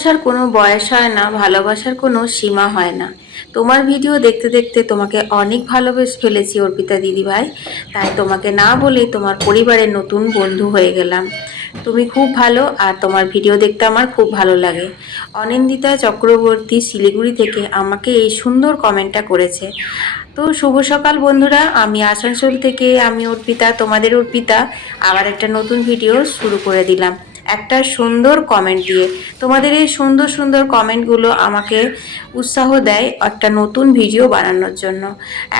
ভালোবাসার কোনো বয়স হয় না, ভালোবাসার কোনো সীমা হয় না। তোমার ভিডিও দেখতে দেখতে তোমাকে অনেক ভালোবেসে ফেলেছি অর্পিতা দিদিভাই তাই তোমাকে না বলে তোমার পরিবারের নতুন বন্ধু হয়ে গেলাম। তুমি খুব ভালো আর তোমার ভিডিও দেখতে আমার খুব ভালো লাগে। অনিন্দিতা চক্রবর্তী শিলিগুড়ি থেকে আমাকে এই সুন্দর কমেন্টটা করেছে। তো শুভ সকাল বন্ধুরা, আমি আসানসোল থেকে আমি অর্পিতা, তোমাদের অর্পিতা, আবার একটা নতুন ভিডিও শুরু করে দিলাম। একটা সুন্দর কমেন্ট দিয়ে। তোমাদের এই সুন্দর সুন্দর কমেন্টগুলো আমাকে উৎসাহ দেয় একটা নতুন ভিডিও বানানোর জন্য।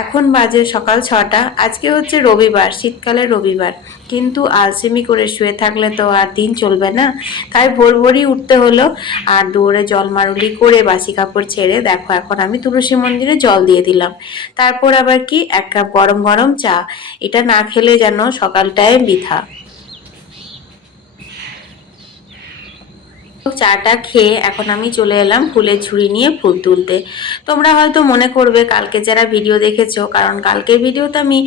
এখন বাজে সকাল ছটা, আজকে হচ্ছে রবিবার শীতকালে রবিবার। কিন্তু আলসেমি করে শুয়ে থাকলে তো আর দিন চলবে না। তাই ভোর ভোরই উঠতে হলো, আর দৌড়ে জল মারুলি করে বাসি কাপড় ছেড়ে দেখো, এখন আমি তুলসী মন্দিরে জল দিয়ে দিলাম। তারপর আবার কি? এক কাপ গরম গরম চা। এটা না খেলে যেন সকালটায় বৃথা। চাটা খেয়ে এখন আমি চলে এলাম ফুলের ঝুড়ি নিয়ে ফুল তুলতে। তোমরা হয়তো মনে করবে কালকে যারা ভিডিও দেখেছ, কারণ কালকের ভিডিওতে আমি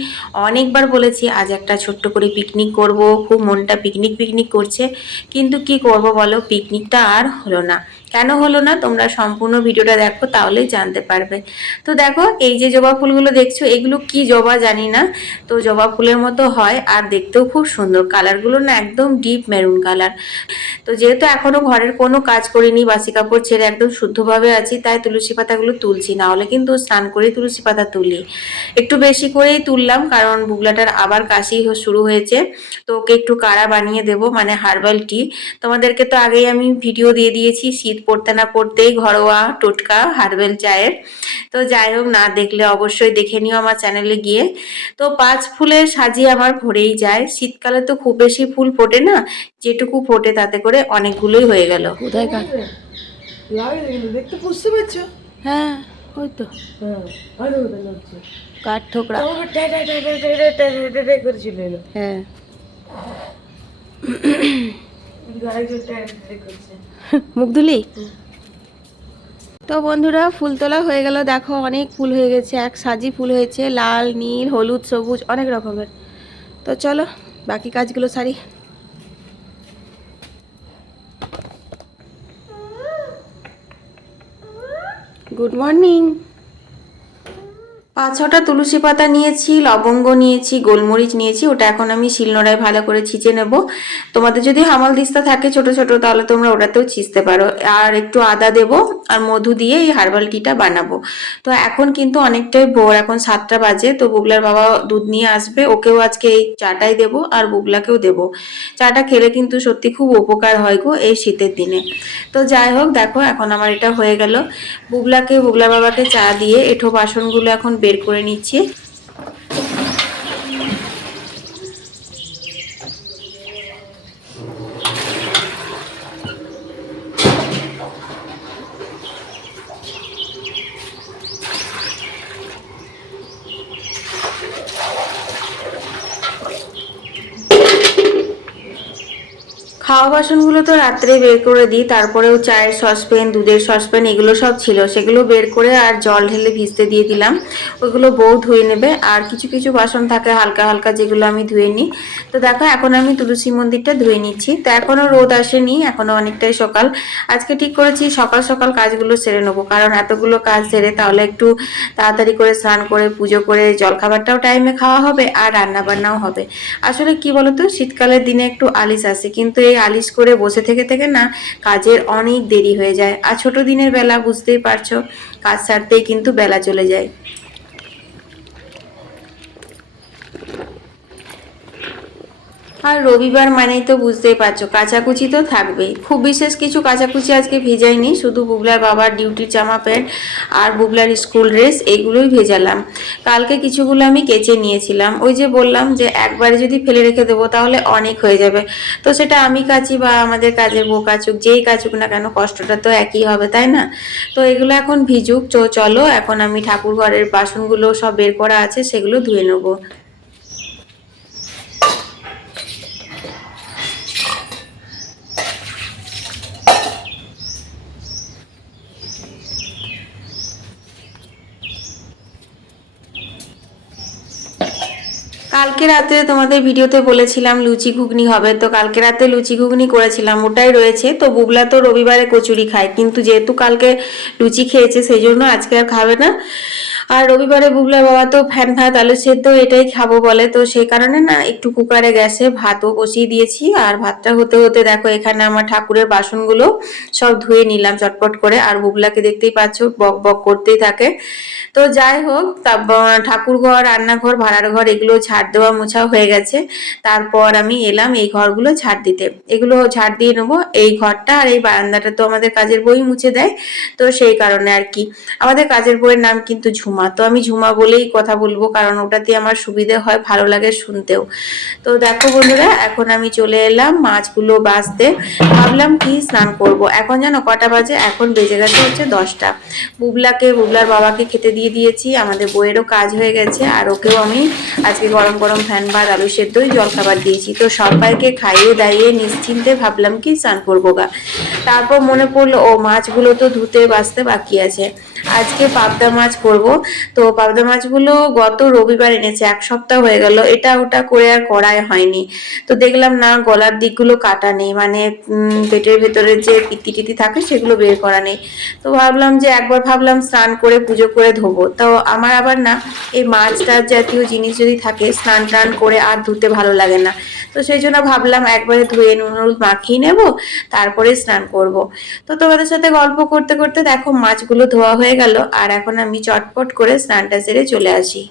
অনেকবার বলেছি, আজ একটা ছোট্ট করে পিকনিক করব, খুব মনটা পিকনিক পিকনিক করছে। কিন্তু কি করব বলো পিকনিকটা আর হলো না। কেন হলো না? তোমরা সম্পূর্ণ ভিডিওটা দেখো, তাহলেই জানতে পারবে। তো দেখো, এই যে জবা ফুলগুলো দেখছ, এগুলো কি জবা জানি না। তো জবা ফুলের মতো হয়, আর দেখতেও খুব সুন্দর। কালারগুলো না একদম ডিপ মেরুন কালার তো যেহেতু এখনও এখনও ঘরের কোনো কাজ করিনি বাসি কাপড় ছেড়ে একদম শুদ্ধভাবে আছি, তাই তুলসী পাতাগুলো তুলছি। না হলে কিন্তু স্নান করেই তুলসী পাতা তুলি। একটু বেশি করেই তুললাম, কারণ বুগলাটার আবার কাশি শুরু হয়েছে। তো ওকে একটু কাড়া বানিয়ে দেব মানে হার্বাল টি। তোমাদেরকে তো আগেই আমি ভিডিও দিয়ে দিয়েছি, শীত পড়তে না পড়তেই ঘরোয়া টোটকা হার্বাল চায়ের। তো যাই হোক, না দেখলে অবশ্যই দেখে নিও আমার চ্যানেলে গিয়ে। তো পাঁচ ফুলের সাজিয়ে আমার ভরেই যায়। শীতকালে তো খুব বেশি ফুল ফোটে না, যেটুকু ফোটে তাতে করে অনেকগুলোই হয়ে গেল গেল কোথায় কাজ দেখতে বুঝতে পারছ হ্যাঁ ওই তো। কাঠ ঠোকরা? করেছিল হ্যাঁ। মুখ ধুলি তো বন্ধুরা ফুল তোলা হয়ে গেল। দেখো অনেক ফুল হয়ে গেছে। এক সাজি ফুল হয়েছে। লাল নীল হলুদ সবুজ অনেক রকমের। তো চলো বাকি কাজগুলো সারি। গুড মর্নিং পাঁচ ছটা তুলসী পাতা নিয়েছি, লবঙ্গ নিয়েছি, গোলমরিচ নিয়েছি, ওটা এখন আমি শিলনোড়ায় ভালো করে ছিঁচে নেব। তোমাদের যদি হামাল দিস্তা থাকে ছোট ছোট, তাহলে তোমরা ওটাতেও ছিঁচতে পারো। আর একটু আদা দেব আর মধু দিয়ে এই হার্বাল টিটা বানাবো। তো এখন কিন্তু অনেকটাই ভোর, এখন সাতটা বাজে, তো বুগলার বাবা দুধ নিয়ে আসবে, ওকেও আজকে এই চাটাই দেবো আর বুগলাকেও দেবো। চাটা খেলে কিন্তু সত্যি খুব উপকার হয় গো এই শীতের দিনে। তো যাই হোক, দেখো এখন আমার এটা হয়ে গেল। বুগলাকে, বুগলা বাবাকে চা দিয়ে এঠো বাসনগুলো এখন বের করে নিচ্ছি। খাওয়া বাসনগুলো তো রাত্রে বের করে দিই, তারপরেও চায়ের সসপ্যান, দুধের সসপ্যান, এগুলো সব ছিল। সেগুলো বের করে আর জল ঢেলে ভিজতে দিয়ে দিলাম। ওইগুলো বউ ধুয়ে নেবে। আর কিছু কিছু বাসন থাকে, হালকা হালকা যেগুলো আমি ধুয়ে নিই। তো দেখো, এখন আমি তুলসী মন্দিরটা ধুয়ে নিচ্ছি। তো এখনও রোদ আসেনি, এখনও অনেকটাই সকাল। আজকে ঠিক করেছি, সকাল সকাল কাজগুলো সেরে নেব। কারণ এতগুলো কাজ সেরে তাহলে একটু তাড়াতাড়ি করে স্নান করে, পুজো করে, জলখাবারটাও টাইমে খাওয়া হবে আর রান্না বান্নাও হবে। আসলে কি বলতো, শীতকালের দিনে একটু আলিস আসে। কিন্তু এই আলিস করে বসে থেকে থেকে না কাজের অনেক দেরি হয়ে যায়। আর ছোট দিনের বেলা বুঝতেই পারছ, কাজ সারতেই কিন্তু বেলা চলে যায়। আর রবিবার মানেই তো বুঝতেই পারছ, কাচাকুচি তো থাকবেই। খুব বিশেষ কিছু কাচাকুচি আজকে ভেজাইনি, শুধু বুবলার বাবার ডিউটির জামা প্যান্ট আর বুবলার স্কুল ড্রেস এইগুলোই ভেজালাম। কালকে কিছুগুলো আমি কেচে নিয়েছিলাম। ওই যে বললাম যে একবারে যদি ফেলে রেখে দেবো তাহলে অনেক হয়ে যাবে। তো সেটা আমি কাচি বা আমাদের কাজের বউ কাচুক, যেই কাচুক না কেন, কষ্টটা তো একই হবে, তাই না? তো এগুলো এখন ভিজুক চলো, এখন আমি ঠাকুর ঘরের বাসনগুলো সব বের করা আছে, সেগুলো ধুয়ে নেব। কালকে রাতে তোমাদের ভিডিওতে বলেছিলাম লুচি ঘুগনি হবে, তো কালকে রাতে লুচি ঘুগনি করেছিলাম, ওটাই রয়েছে। তো বুবলা তো রবিবারে কচুরি খায়, কিন্তু যেহেতু কালকে লুচি খেয়েছে, সেই জন্য আজকে আর খাবে না। আর রবিবারে বুবলার বাবা তো ফ্যান ভাত, আলু সেদ্ধ এটাই খাব বলে। তো সেই কারণে না, একটু কুকারে গ্যাসে ভাতও বসিয়ে দিয়েছি। আর ভাতটা হতে হতে দেখো, এখানে আমার ঠাকুরের বাসনগুলো সব ধুয়ে নিলাম চটপট করে। আর বুবলাকে দেখতেই পাচ্ছ, বক বক করতেই থাকে। তো যাই হোক ঠাকুর ঘর রান্নাঘর, ভাড়ার ঘর, এগুলো ঝাড় দেওয়া মোছা হয়ে গেছে। তারপর আমি এলাম এই ঘরগুলো ঝাড় দিতে। এগুলো ঝাড় দিয়ে নেব। এই ঘরটা আর এই বারান্দাটা তো আমাদের কাজের বই মুছে দেয়। তো সেই কারণে আর কি। আমাদের কাজের বইয়ের নাম কিন্তু ঝুমা। তো আমি ঝুমা বলেই কথা বলব, কারণ ওটাতে আমার সুবিধে হয়, ভালো লাগে শুনতেও। তো দেখো বন্ধুরা, এখন আমি চলে এলাম মাছগুলো বাঁচতে ভাবলাম কি স্নান করব। এখন জানো কটা বাজে? এখন বেজে গেছে হচ্ছে দশটা। বুবলাকে, বুবলার বাবাকে খেতে দিয়ে দিয়েছি। আমাদের বইয়েরও কাজ হয়ে গেছে, আর ওকেও আমি আজকে গরম গরম ফ্যান ভাত, আলু সেদ্ধই জলখাবার দিয়েছি। তো সবাইকে খাইয়ে দাইয়ে নিশ্চিন্তে ভাবলাম কি স্নান করব গা। তারপর মনে পড়ল, ও মাছগুলো তো ধুতে বাঁচতে বাকি আছে। আজকে পাবদা মাছ করব। তো পাবদা মাছগুলো গত রবিবার এনেছে, এক সপ্তাহ হয়ে গেল, এটা ওটা করে আর করাই হয়নি। তো দেখলাম না, গলার দিকগুলো কাটা নেই মানে পেটের ভেতরে যে পিত্তি টিতি থাকে সেগুলো বের করা নেই। তো ভাবলাম যে একবার ভাবলাম স্নান করে পুজো করে ধোবো। তো আমার আবার না, এই মাছ টাছ জাতীয় জিনিস যদি থাকে, স্নান টান করে আর ধুতে ভালো লাগে না। তো সেই জন্য ভাবলাম একবারে ধুয়ে নুন মাখিয়ে নেব, তারপরে স্নান করব। তো তোমাদের সাথে গল্প করতে করতে দেখো, মাছগুলো ধোয়া হয়ে গেল। আর এখন আমি চটপট করে স্নানটা সেরে চলে আসি।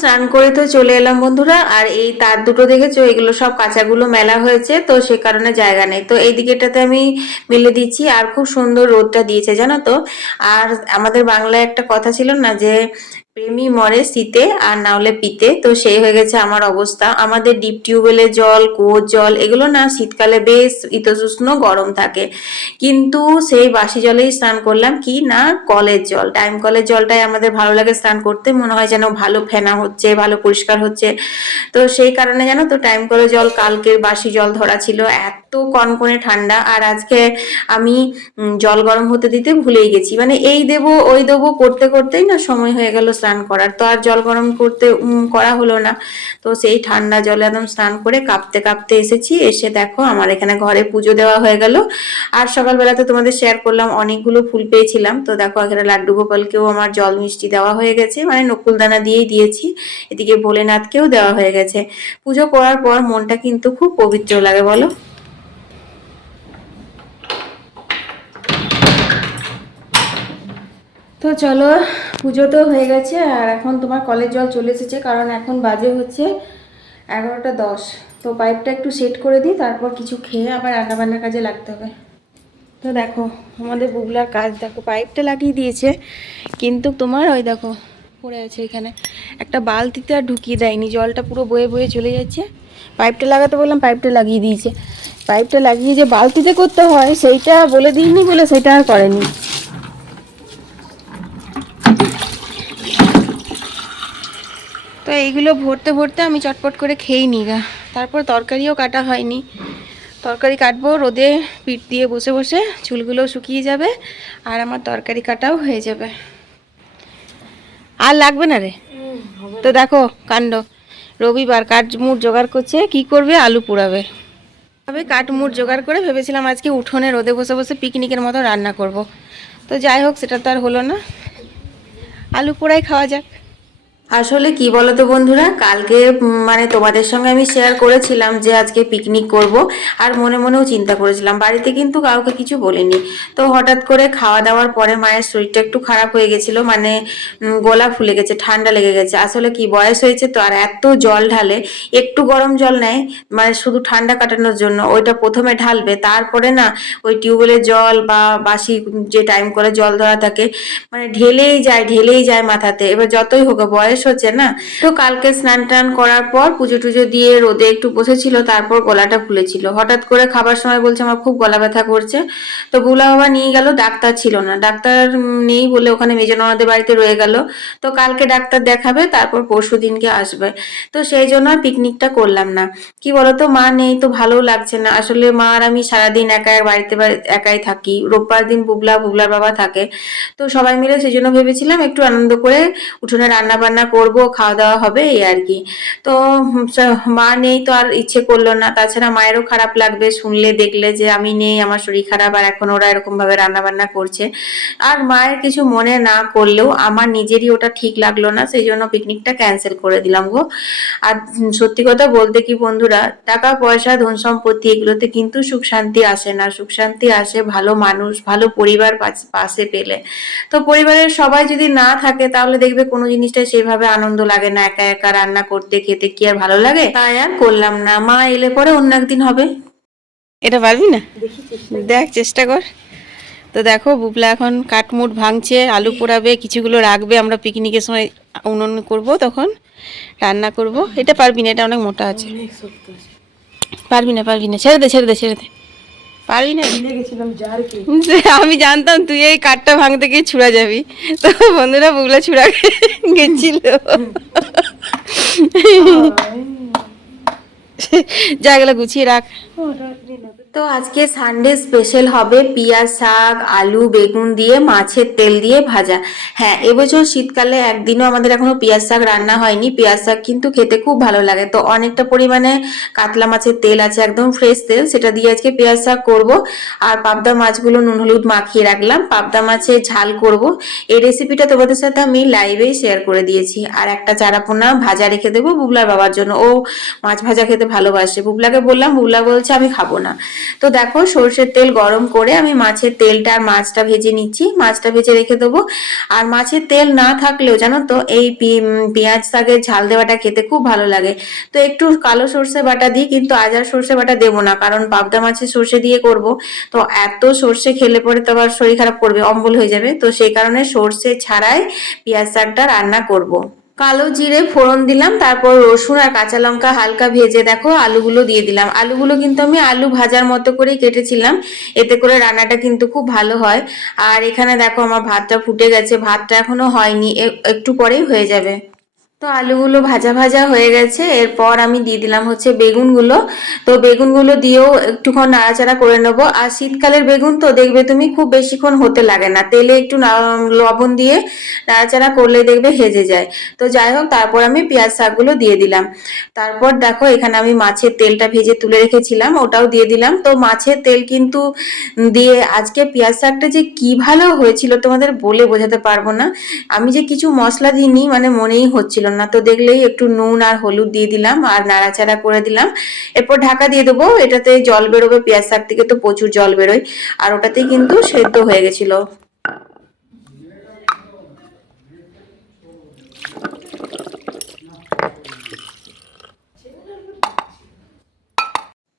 স্নান করে তো চলে এলাম বন্ধুরা, আর এই তার দুটো দেখেছ? এগুলো সব কাঁচাগুলো মেলা হয়েছে, তো সে কারণে জায়গা নেই। তো এই দিকেটাতে আমি মেলে দিচ্ছি, আর খুব সুন্দর রোদটা দিয়েছে, জানো তো? আর আমাদের বাংলায় একটা কথা ছিল না যে প্রেমী মরে শীতে আর না হলে পিতে। তো সেই হয়ে গেছে আমার অবস্থা। আমাদের ডিপ টিউবওয়েলের জল, কুয়োর জল, এগুলো না শীতকালে বেশ ইতশুষ্ণ গরম থাকে। কিন্তু সেই বাসি জলেই স্নান করলাম। কি না? কলের জল। টাইম কলের জলটাই আমাদের ভালো লাগে স্নান করতে। মনে হয় যেন ভালো ফেনা হচ্ছে, ভালো পরিষ্কার হচ্ছে। তো সেই কারণে জানো তো, টাইম কলের জল, কালকের বাসি জল ধরা ছিল। এত কনকনে ঠান্ডা। আর আজকে আমি জল গরম হতে দিতে ভুলেই গেছি। মানে এই দেব, ওই দেবো করতে, করতেই না সময় হয়ে গেল স্নান করার। তো আর জল গরম করতে করা হলো না। তো সেই ঠান্ডা জলে একদম স্নান করে কাঁপতে কাঁপতে এসেছি। এসে দেখো আমার এখানে ঘরে পুজো দেওয়া হয়ে গেল। আর সকালবেলা তো তোমাদের শেয়ার করলাম, অনেকগুলো ফুল পেয়েছিলাম। তো দেখো এখানে লাড্ডু গোপালকেও আমার জল মিষ্টি দেওয়া হয়ে গেছে। মানে নকুলদানা দিয়েই দিয়েছি। এদিকে ভোলেনাথকেও দেওয়া হয়ে গেছে। পুজো করার পর মনটা কিন্তু খুব পবিত্র লাগে, বলো। তো চলো পুজো তো হয়ে গেছে আর এখন তোমার কলের জল চলে এসেছে, কারণ এখন বাজে হচ্ছে এগারোটা দশ। তো পাইপটা একটু সেট করে দিই, তারপর কিছু খেয়ে আবার রান্নাবান্নার কাজে লাগতে হবে। তো দেখো, আমাদের বুগলার কাজ, দেখো পাইপটা লাগিয়ে দিয়েছে, কিন্তু তোমার ওই দেখো পড়ে আছে এখানে। একটা বালতিতে আর ঢুকিয়ে দেয়নি, জলটা পুরো বয়ে বয়ে চলে যাচ্ছে। পাইপটা লাগাতে বললাম পাইপটা লাগিয়ে দিয়েছে। পাইপটা লাগিয়ে যে বালতিতে করতে হয়, সেইটা বলে দিইনি বলে সেটা আর করেনি। এইগুলো ভরতে ভরতে আমি চটপট করে খেয়ে নিই গা। তারপর তরকারিও কাটা হয়নি। তরকারি কাটবো, রোদে পিঠ দিয়ে বসে বসে চুলগুলো শুকিয়ে যাবে আর আমার তরকারি কাটাও হয়ে যাবে। আর লাগবে না রে? তো দেখো কাণ্ড। রবিবার কাঠমুড় জোগাড় করছে, কি করবে? আলু পোড়াবে। তবে কাঠমুড় জোগাড় করে ভেবেছিলাম আজকে উঠোনে রোদে বসে বসে পিকনিকের মতো রান্না করব। তো যাই হোক, সেটা তো আর হলো না। আলু পোড়াই খাওয়া যাক। আসলে কি বলতো বন্ধুরা, কালকে মানে তোমাদের সঙ্গে আমি শেয়ার করেছিলাম যে আজকে পিকনিক করব আর মনে মনেও চিন্তা করেছিলাম। বাড়িতে কিন্তু কাউকে কিছু বলিনি। তো হঠাৎ করে খাওয়া দাওয়ার পরে মায়ের শরীরটা একটু খারাপ হয়ে গেছিল মানে গলা ফুলে গেছে, ঠান্ডা লেগে গেছে। আসলে কি বয়স হয়েছে তো, আর এত জল ঢালে, একটু গরম জল নেয় মানে শুধু ঠান্ডা কাটানোর জন্য, ওইটা প্রথমে ঢালবে, তারপরে না, ওই টিউবওয়েলের জল বা বাসি যে টাইম করে জল ধরা থাকে মানে ঢেলেই যায় ঢেলেই যায় মাথাতে। এবার যতই হোক, বয়স বয়স হচ্ছে না? তো কালকে স্নান টান করার পর পুজো টুজো দিয়ে রোদে একটু বসেছিল, তারপর গলাটা ফুলেছিল। হঠাৎ করে খাবার সময় বলছে আমার খুব গলা ব্যথা করছে। তো বুলা বাবা নিয়ে গেল, ডাক্তার ছিল না। ডাক্তার নেই বলে ওখানে মেজনওয়াদের বাড়িতে রয়ে গেল। তো কালকে ডাক্তার দেখাবে, তারপর পরশু দিনকে আসবে। তো সেই জন্য পিকনিকটা করলাম না। কি বলতো, মা নেই তো ভালোও লাগছে না। আসলে মা আর আমি সারাদিন একা বাড়িতে একাই থাকি। রোববার দিন বুবলা, বুবলার বাবা থাকে। তো সবাই মিলে সেই জন্য ভেবেছিলাম একটু আনন্দ করে উঠোনে রান্না বান্না করব, খাওয়া দাওয়া হবে এই আর কি। তো মা নেই তো আর ইচ্ছে করল না। তাছাড়া মায়েরও খারাপ লাগবে, শুনলে, দেখলে যে আমি নেই, আমার শরীর খারাপ আর এখন ওরা এরকম ভাবে রান্না বান্না করছে। আর মায়ের কিছু মনে না করলেও আমার নিজেরই ওটা ঠিক লাগল না, সেই জন্য পিকনিকটা ক্যান্সেল করে দিলাম গো। আর সত্যি কথা বলতে কি বন্ধুরা, টাকা, পয়সা, ধন সম্পত্তি এগুলোতে কিন্তু সুখ শান্তি আসে না। সুখ শান্তি আসে ভালো মানুষ, ভালো পরিবার পাশে পেলে। তো পরিবারের সবাই যদি না থাকে, তাহলে দেখবে কোনো জিনিসটা সেভাবে আনন্দ লাগে না একা একা রান্না করতে খেতে কি আর ভালো লাগে? তাই আর করলাম না। মা এলে পরে অন্য একদিন হবে। এটা পারবি না? দেখ চেষ্টা কর। তো দেখো বুবলা এখন কাঠমুট ভাঙছে আলু পোড়াবে কিছুগুলো রাখবে। আমরা পিকনিকের সময় উনুন করব তখন রান্না করব। এটা পারবি না এটা অনেক মোটা আছে। পারবি না পারবি না। ছেড়ে দে ছেড়ে দে ছেড়ে দে। পারবি না আমি জানতাম তুই এই কাঠটা ভাঙতে গিয়ে ছুড়া যাবি। তো বন্ধুরা বুগলা ছুড়া গেছিল। গেলে গুছিয়ে রাখ। তো আজকে সানডে স্পেশাল হবে পিঁয়াজ শাক, আলু, বেগুন দিয়ে, মাছের তেল দিয়ে ভাজা। হ্যাঁ এবছর শীতকালে একদিনও আমাদের এখনও পেঁয়াজ শাক রান্না হয়নি। পেঁয়াজ শাক কিন্তু খেতে খুব ভালো লাগে। তো অনেকটা পরিমাণে কাতলা মাছের তেল আছে, একদম ফ্রেশ তেল। সেটা দিয়ে আজকে পেঁয়াজ শাক করব। আর পাবদা মাছগুলো নুন হলুদ মাখিয়ে রাখলাম। পাবদা মাছের ঝাল করব। এই রেসিপিটা তোমাদের সাথে আমি লাইভেই শেয়ার করে দিয়েছি। আর একটা চারাপোনা ভাজা রেখে দেবো বুবলার বাবার জন্য। ও মাছ ভাজা খেতে ভালোবাসে। বুবলাকে বললাম, বুবলা বলছে, আমি খাব না। তো দেখো সর্ষের তেল গরম করে আমি মাছের তেলটা আর মাছটা ভেজে নিচ্ছি। মাছটা ভেজে রেখে দেবো। আর মাছের তেল না থাকলেও জানো তো এই পেঁয়াজ শাকের ঝাল দেওয়াটা খেতে খুব ভালো লাগে। তো একটু কালো সর্ষে বাটা দিই কিন্তু আজ আর সর্ষে বাটা দেবো না কারণ পাবদা মাছের সর্ষে দিয়ে করব। তো এত সর্ষে খেলে পরে তো আবার শরীর খারাপ করবে, অম্বল হয়ে যাবে। তো সেই কারণে সর্ষে ছাড়াই পেঁয়াজ শাকটা রান্না করব। কালো জিরে ফোড়ন দিলাম, তারপর রসুন আর কাঁচা লঙ্কা হালকা ভেজে দেখো, আলুগুলো দিয়ে দিলাম। আলুগুলো কিন্তু আমি আলু ভাজার মতো করেই কেটেছিলাম, এতে করে রান্নাটা কিন্তু খুব ভালো হয়। আর এখানে দেখো আমার ভাতটা ফুটে গেছে, ভাতটা এখনও হয়নি একটু পরেই হয়ে যাবে। তো আলুগুলো ভাজা ভাজা হয়ে গেছে। এরপর আমি দিয়ে দিলাম হচ্ছে বেগুনগুলো। তো বেগুনগুলো দিয়েও একটুক্ষণ নাড়াচাড়া করে নেব। আর শীতকালের বেগুন তো দেখবে তুমি খুব বেশিক্ষণ হতে লাগে না। তেলে একটু লবণ দিয়ে নাড়াচাড়া করলে দেখবে হেজে যায়। তো যাই হোক, তারপর আমি পেঁয়াজ শাকগুলো দিয়ে দিলাম। তারপর দেখো, এখানে আমি মাছের তেলটা ভেজে তুলে রেখেছিলাম, ওটাও দিয়ে দিলাম। তো মাছের তেল কিন্তু দিয়ে আজকে পেঁয়াজ শাকটা যে কি ভালো হয়েছিল তোমাদের বলে বোঝাতে পারব না। আমি যে কিছু মশলা দিইনি মানে মনেই হচ্ছিল না। তো দেখলেই একটু নুন আর হলুদ দিয়ে দিলাম আর নাড়াচাড়া করে দিলাম। এরপর ঢাকা দিয়ে দেবো। এটাতে জল বেরোবে, পেঁয়াজ শাক থেকে তো প্রচুর জল বেরোয়। আর ওটাতেই কিন্তু সেদ্ধ হয়ে গেছিল।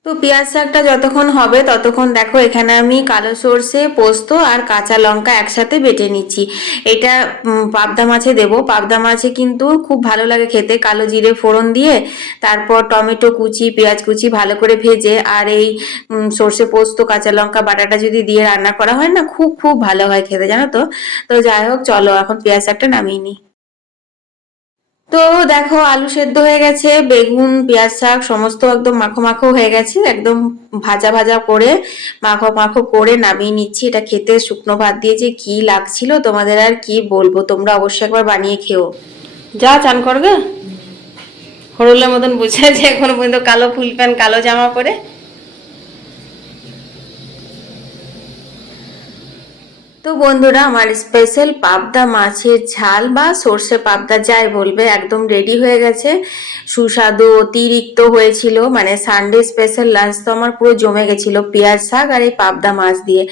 তো পেঁয়াজ শাকটা যতক্ষণ হবে, ততক্ষণ দেখো এখানে আমি কালো সর্ষে, পোস্ত আর কাঁচা লঙ্কা একসাথে বেটে নিচ্ছি। এটা পাবদা মাছে দেবো। পাবদা মাছে কিন্তু খুব ভালো লাগে খেতে। কালো জিরে ফোড়ন দিয়ে, তারপর টমেটো কুচি, পেঁয়াজ কুচি ভালো করে ভেজে, আর এই সর্ষে, পোস্ত, কাঁচা লঙ্কা বাটাটা যদি দিয়ে রান্না করা হয় না, খুব খুব ভালো হয় খেতে, জানো তো? তো যাই হোক, চলো এখন পেঁয়াজ শাকটা নামিয়ে নিই। তো দেখো, আলু সেদ্ধ হয়ে গেছে, বেগুন, পেঁয়াজ শাক, সমস্ত একদম মাখো মাখো হয়ে গেছে, একদম ভাজা ভাজা করে, মাখো মাখো করে নামিয়ে নিচ্ছি। এটা খেতে শুকনো ভাত দিয়ে যে কি লাগছিল, তোমাদের আর কি বলব? তোমরা অবশ্যই একবার বানিয়ে খেও। যা, চান করবে? হরলের মতন বুঝে আছে, এখন পর্যন্ত কালো ফুল প্যান্ট, কালো জামা পরে। তো বন্ধুরা আমার স্পেশাল পাবদা মাছের ঝাল বা সর্ষে পাবদা যাই বলবে একদম রেডি হয়ে গেছে। সুস্বাদু অতিরিক্ত হয়েছিল মানে সানডে স্পেশাল লাঞ্চ তো আমার পুরো জমে গেছিল পেঁয়াজ শাক আর এই পাবদা মাছ দিয়ে।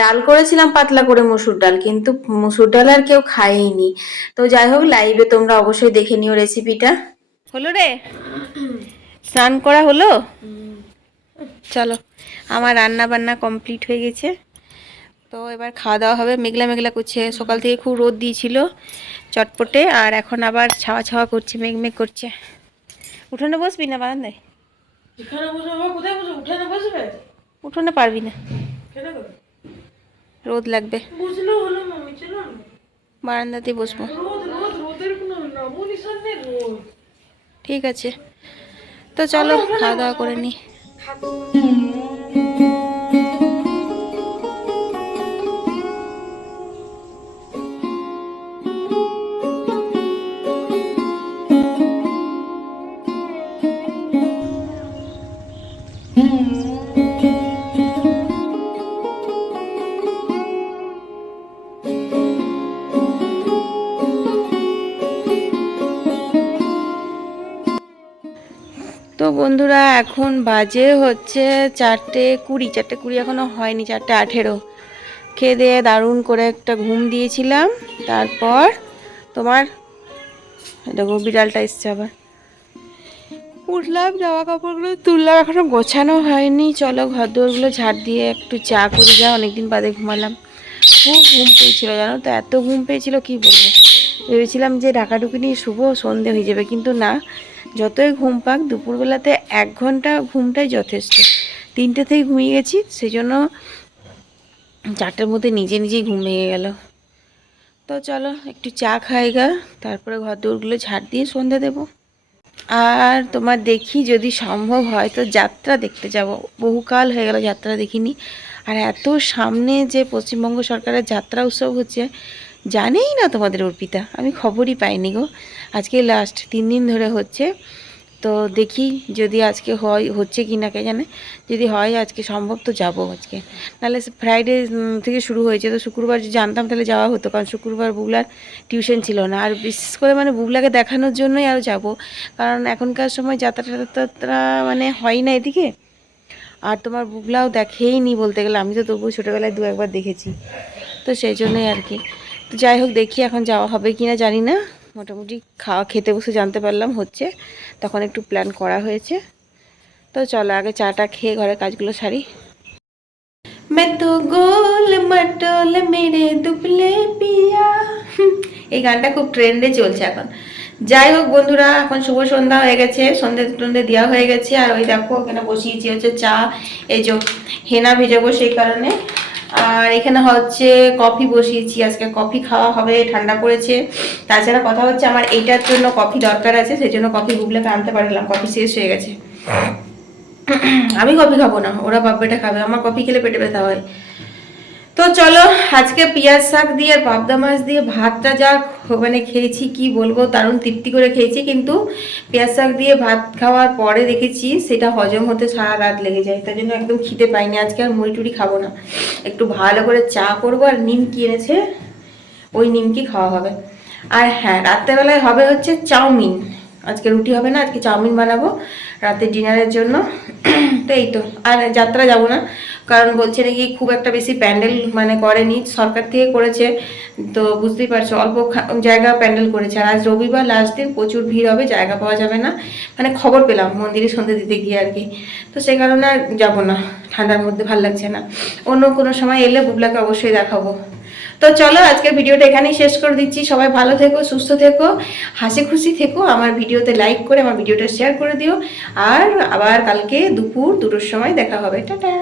ডাল করেছিলাম পাতলা করে মুসুর ডাল কিন্তু মুসুর ডাল আর কেউ খায়নি। তো যাই হোক লাইভে তোমরা অবশ্যই দেখে নিও রেসিপিটা হলো রে? স্নান করা হলো? চলো আমার রান্না বান্না কমপ্লিট হয়ে গেছে। তো এবার খাওয়া দাওয়া হবে মেঘলা মেঘলা করছে। সকাল থেকে খুব রোদ দিয়েছিল চটপটে আর এখন আবার ছাওয়া ছাওয়া করছে মেঘ মেঘ করছে। উঠোনে বসবি না বারান্দায়? উঠানে বসবে? উঠোনে পারবি না। রোদ লাগবে। বারান্দাতে বসবো। ঠিক আছে। তো চলো খাওয়া দাওয়া করে নি। এখন বাজে হচ্ছে চারটে কুড়ি চারটে কুড়ি এখনও হয়নি, চারটে আঠেরো। খেয়ে দিয়ে দারুণ করে একটা ঘুম দিয়েছিলাম, তারপর তোমার দেখো বিড়ালটা এসছে আবার। উঠলাম, জামা কাপড়গুলো তুললাম, এখনও গোছানো হয়নি। চলো ঘর দুয়ারগুলো ঝাড় দিয়ে একটু চা করে, যা অনেকদিন বাদে ঘুমালাম। খুব ঘুম পেয়েছিল, জানো তো? এত ঘুম পেয়েছিল, কি বলব? ভেবেছিলাম যে ঢাকাঢুকি নিয়ে শুভ সন্ধে হয়ে যাবে, কিন্তু না। যতই ঘুম পাক, দুপুরবেলাতে এক ঘণ্টা ঘুমটাই যথেষ্ট। তিনটে থেকে ঘুমিয়ে গেছি সেই জন্য চারটের মধ্যে নিজে নিজেই ঘুম ভেঙে গেল। তো চলো, একটু চা খাই গা, তারপরে ঘর দৌড়গুলো ঝাড় দিয়ে সন্ধে দেবো। আর তোমার দেখি যদি সম্ভব হয়, তো যাত্রা দেখতে যাব। বহুকাল হয়ে গেল যাত্রা দেখিনি। আর এত সামনে যে পশ্চিমবঙ্গ সরকারের যাত্রা উৎসব হচ্ছে জানেই না তোমাদের অর্পিতা, আমি খবরই পাইনি গো। আজকে লাস্ট তিন দিন ধরে হচ্ছে। তো দেখি যদি আজকে হয়, হচ্ছে কি না কে জানে? যদি হয়, আজকে সম্ভব তো যাব আজকে। নাহলে ফ্রাইডে থেকে শুরু হয়েছে। তো শুক্রবার যদি জানতাম, তাহলে যাওয়া হতো। কারণ শুক্রবার বুবলার টিউশন ছিল না। আর বিশেষ করে মানে বুবলাকে দেখানোর জন্যই আরও যাব। কারণ এখনকার সময় যাত্রা টাত্রা মানে হয় না এদিকে। আর তোমার বুবলাও দেখেই নি বলতে গেলে। আমি তো তবুও ছোটোবেলায় দু একবার দেখেছি। তো সেই জন্যই আর কি। তো যাই হোক দেখি এখন যাওয়া হবে কি না জানি না। মোটামুটি খাওয়া খেতে বসে জানতে পারলাম হচ্ছে, তখন একটু প্ল্যান করা হয়েছে। তো চলো আগে চাটা খেয়ে ঘরের কাজগুলো সারি। গোল মেরে পিয়া এই গানটা খুব ট্রেন্ডে চলছে এখন। যাই হোক বন্ধুরা, এখন শুভ সন্ধ্যা হয়ে গেছে। সন্ধে টন্ধে দেওয়া হয়ে গেছে। আর ওই দেখো ওখানে বসিয়েছি হচ্ছে চা। এই যে হেনা ভেজাবো সেই কারণে। আর এখানে হচ্ছে কফি বসিয়েছি আজকে কফি খাওয়া হবে ঠান্ডা পড়েছে। তাছাড়া কথা হচ্ছে আমার এইটার জন্য কফি দরকার আছে সেই জন্য কফি গুগলেকে আনতে পারলাম কফি শেষ হয়ে গেছে। আমি কফি খাব না ওরা বাপ্পাটা খাবে আমার কফি খেলে পেটে ব্যথা হয়। তো চলো, আজকে পেঁয়াজ শাক দিয়ে আর পাবদা মাছ দিয়ে ভাতটা যা মানে খেয়েছি, কি বলব, দারুণ তৃপ্তি করে খেয়েছি। কিন্তু পেঁয়াজ শাক দিয়ে ভাত খাওয়ার পরে দেখেছি সেটা হজম হতে সারা রাত লেগে যায়। তাই জন্য একদম খিদে পাইনি। আজকে আর মুড়ি টুড়ি খাব না। একটু ভালো করে চা করব আর নিমকি এনেছে, ওই নিমকি খাওয়া হবে। আর হ্যাঁ রাত্রেবেলায় হবে হচ্ছে চাউমিন। আজকে রুটি হবে না, আজকে চাউমিন বানাবো রাতে ডিনারের জন্য। তো এই তো, আর যাত্রা যাব না, কারণ বলছে নাকি খুব একটা বেশি প্যান্ডেল মানে করেনি, সরকার থেকে করেছে, তো বুঝতেই পারছ, অল্প জায়গা প্যান্ডেল করেছে। আর আজ রবিবার লাস্ট দিন প্রচুর ভিড় হবে, জায়গা পাওয়া যাবে না। মানে খবর পেলাম, মন্দিরে সন্ধে দিতে গিয়ে আর কি। তো সেই কারণে আর যাব না, ঠান্ডার মধ্যে ভালো লাগছে না। অন্য কোনো সময় এলে বুবলাকে অবশ্যই দেখাবো। তো চলো, আজকের ভিডিওটা এখানেই শেষ করে দিচ্ছি। সবাই ভালো থেকো, সুস্থ থেকো, হাসি খুশি থেকো, আমার ভিডিওতে লাইক করে, আমার ভিডিওটা শেয়ার করে দিও। আর আবার কালকে দুপুর দুটোর সময় দেখা হবে। টাটা!